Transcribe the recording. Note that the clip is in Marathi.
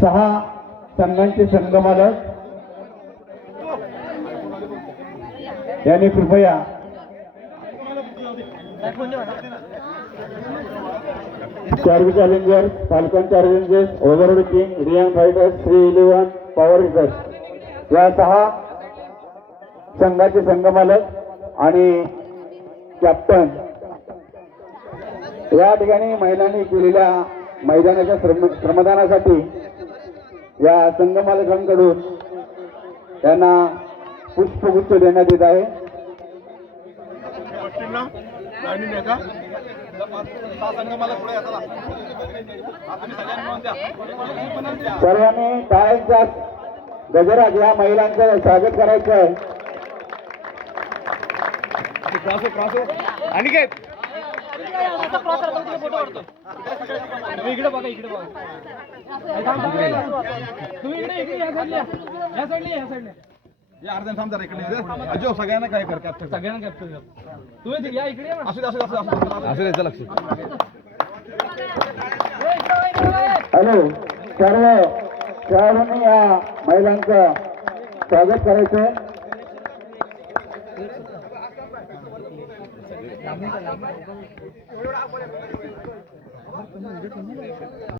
6 संघांचे संघमालक यांनी कृपया Charvi challengers, falcon challengers, overload king, rayon fighters, 311 power hitters या 6 संघाचे संघमालक आणि कॅप्टन या ठिकाणी महिलांनी केलेल्या मैदानाच्या श्रमदानासाठी या संघमालकांकडून त्यांना पुष्पगुच्छ देण्यात येत आहे. सर्वांनी टाळ्यांचा गजरात या महिलांचं स्वागत करायचं आहे. अनिकेत अजो सगळ्यांना काय कर कॅप्चर सगळ्यांना कॅप्चर तुम्ही या इकडे असू द्यायचं लक्ष. हॅलो, सर्व खेळाडूंनी या महिलांचं स्वागत करायचं.